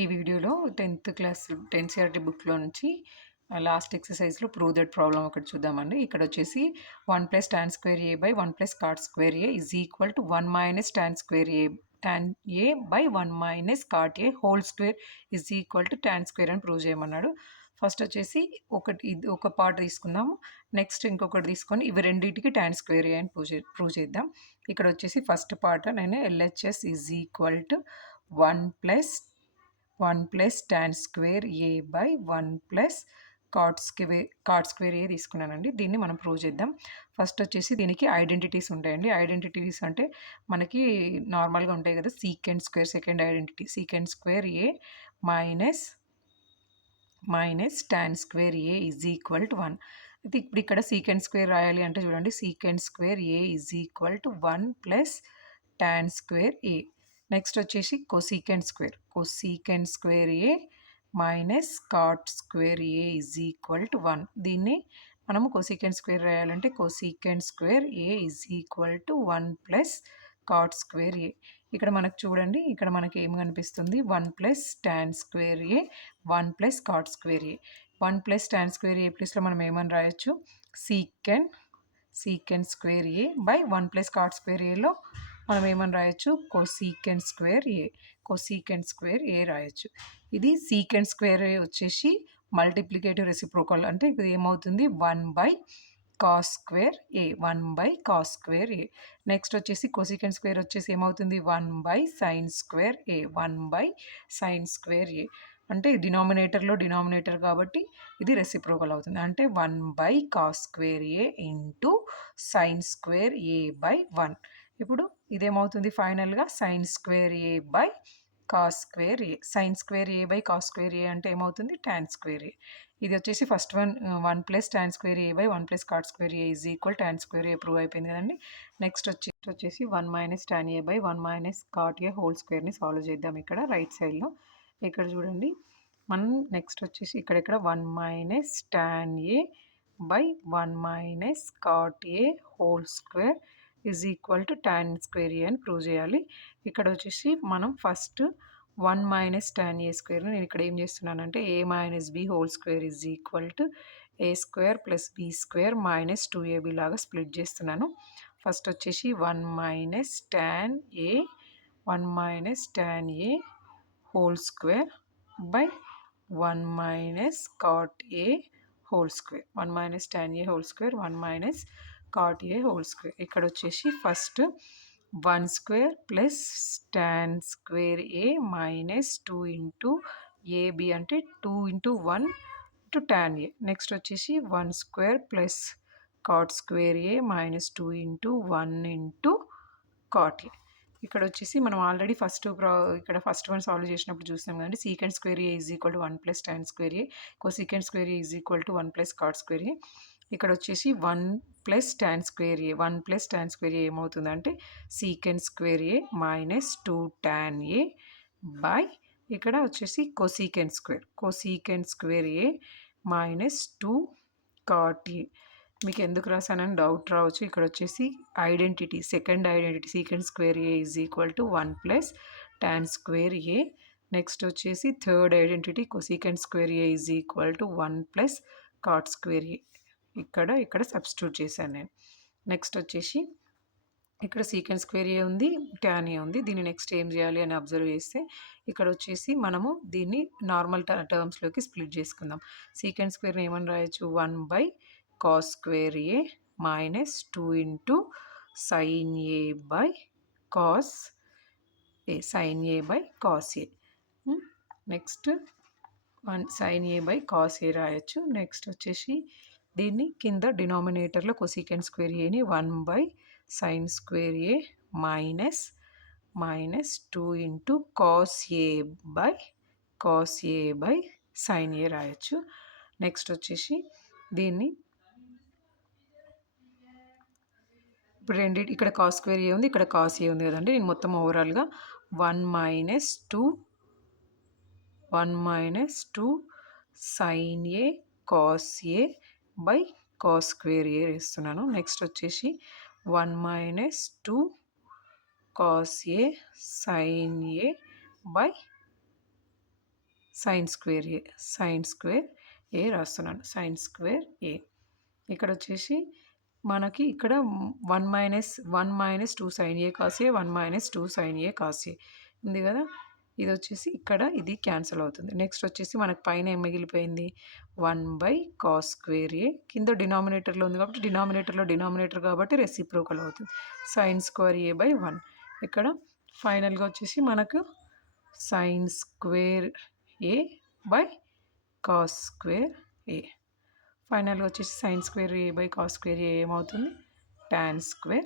ఈ వీడియోలో 10th class 10th CRT బుక్‌లో నుంచి లాస్ట్ ఎక్సర్‌సైజ్‌లో ప్రూవ్ దట్ ప్రాబ్లమ్ ఒకటి చూద్దామండి. ఇక్కడొచ్చేసి 1 + tan square A by 1 + cot square A is equal to 1 - tan square A tan A by 1 - cot A whole square is equal to tan square అని prove చేయమన్నాడు. First వచ్చేసి ఇది ఒక part తీసుకుందాము. Next ఇంకొకటి తీసుకొని ఇవి రెండిటికి tan స్క్వేర్ ఏ అని ప్రూవ్ చేద్దాం. ఇక్కడ వచ్చేసి ఫస్ట్ పార్ట్ నేను LHS is equal to 1 + tan square A by 1 + cot square A తీసుకున్నానండి. దీన్ని మనం ప్రూవ్ చేద్దాం. ఫస్ట్ వచ్చేసి దీనికి ఐడెంటిటీస్ ఉంటాయండి. ఐడెంటిటీస్ అంటే మనకి నార్మల్‌గా ఉంటాయి కదా! Secant square second identity secant square A minus tan square A is equal to 1. అయితే ఇప్పుడు ఇక్కడ సీకెంట్ స్క్వేర్ రాయాలి అంటే చూడండి secant square A is equal to 1 + tan square A. Next వచ్చేసి cosecant square A minus cot square A is equal to 1. దీన్ని మనము cosecant square రాయాలంటే cosecant square A is equal to 1 + cot square A. ఇక్కడ మనకు చూడండి ఇక్కడ మనకి ఏం కనిపిస్తుంది 1 + tan square A 1 + cot square A. 1 + tan square A ప్లేస్లో మనం ఏమని రాయొచ్చు secant square A by 1 + cot square ఏలో మనం ఏమని రాయొచ్చు కొసీకెంట్ స్క్వేర్ ఏ రాయొచ్చు. ఇది సీకెంట్ స్క్వేర్ ఏ వచ్చేసి మల్టిప్లికేటివ్ రెసిప్రోకల్ అంటే ఇది ఏమవుతుంది 1/cos స్క్వేర్ ఏ. నెక్స్ట్ వచ్చేసి కొసీకెంట్ స్క్వేర్ వచ్చేసి ఏమవుతుంది 1/sin స్క్వేర్ ఏ. అంటే డినామినేటర్ కాబట్టి ఇది రెసిప్రోకల్ అవుతుంది. అంటే 1/cos square A into sin square A by 1. ఇప్పుడు ఇదేమవుతుంది ఫైనల్‌గా sin square A by cos square A. sin square A by cos square A అంటే ఏమవుతుంది tan స్క్వేర్ ఏ. ఇది వచ్చేసి first 1 + tan square A by 1 + cot square A is equal tan square A prove అయిపోయింది కదండి. Next వచ్చేసి 1 - tan A by 1 - cot A whole స్క్వేర్ని solve చేద్దాం ఇక్కడ రైట్ సైడ్లో. ఇక్కడ చూడండి మనం నెక్స్ట్ వచ్చేసి ఇక్కడ 1 - tan A by 1 - cot A whole square is equal to tan square A అని ప్రూవ్ చేయాలి. ఇక్కడ వచ్చేసి మనం ఫస్ట్ 1 - tan ఏ స్క్వేర్ని నేను ఇక్కడ ఏం చేస్తున్నానంటే a - b whole square is equal to a square plus b square minus 2ab లాగా స్ప్లిట్ చేస్తున్నాను. ఫస్ట్ వచ్చేసి 1 - tan A whole square by 1 - cot A whole square 1 - tan A whole square 1 - cot A whole square. ఇక్కడ వచ్చేసి first 1 square plus tan square A minus 2 into AB అంటే 2 into 1 into tan A. Next వచ్చేసి 1 square plus cot square A minus 2 into 1 into cot ఏ. ఇక్కడ వచ్చేసి మనం already ఇక్కడ first one solve చేసినప్పుడు చూసాం కదండి secant square A is equal to 1 + tan square A cosecant square A is equal to 1 + cot square A. ఇక్కడ వచ్చేసి 1 + tan square A 1 + tan square A ఏమవుతుందంటే secant square A minus 2 tan A by ఇక్కడ వచ్చేసి cosecant square A minus 2 cot A. మీకు ఎందుకు రాసానని doubt రావచ్చు. ఇక్కడ వచ్చేసి second identity secant square A is equal to 1 + tan square A. Next వచ్చేసి third identity cosecant square A is equal to 1 + cot square A. ఇక్కడ సబ్స్టిట్యూట్ చేశాను నేను. నెక్స్ట్ వచ్చేసి ఇక్కడ సీకెంట్ స్క్వేర్ ఏ ఉంది tan ఏ ఉంది. దీన్ని నెక్స్ట్ ఏం చేయాలి అని అబ్జర్వ్ చేస్తే ఇక్కడ వచ్చేసి మనము దీన్ని నార్మల్ టర్మ్స్లోకి స్ప్లిట్ చేసుకుందాం. సీకెంట్ స్క్వేర్ని ఏమని రాయొచ్చు 1/cos square A minus 2 into sin A by cos A. Next sin A by cos A రాయొచ్చు. నెక్స్ట్ వచ్చేసి దీన్ని కింద డినామినేటర్లో కొసీకెంట్ స్క్వేర్ ఏని 1/sin square A minus 2 into cos A by sin ఏ రాయొచ్చు. Next వచ్చేసి దీన్ని ఇప్పుడు ఇక్కడ కాస్ స్క్వేర్ ఏ ఉంది ఇక్కడ కాస్ ఏ ఉంది కదండి. నేను మొత్తం ఓవరాల్గా 1 - 2 sin A cos A by cos square A వేస్తున్నాను. నెక్స్ట్ వచ్చేసి 1 - 2 cos A sin A by cos square A. Sine square A, sine square A రాస్తున్నాను, సైన్ స్క్వేర్ ఏ. ఇక్కడ వచ్చేసి మనకి ఇక్కడ 1 - 2 sin a cos a, 1 - 2 sin a cos a ఉంది కదా. ఇది వచ్చేసి ఇక్కడ ఇది క్యాన్సిల్ అవుతుంది. నెక్స్ట్ వచ్చేసి మనకు పైన ఏం మిగిలిపోయింది, 1/cos²a. కింద డినామినేటర్లో ఉంది కాబట్టి డినామినేటర్ కాబట్టి రెసిప్రోకల్ అవుతుంది. sin²a/1. ఇక్కడ ఫైనల్గా వచ్చేసి మనకు sin²a/cos²a. ఫైనల్గా వచ్చేసి sin²a/cos²a ఏమవుతుంది, tan² a.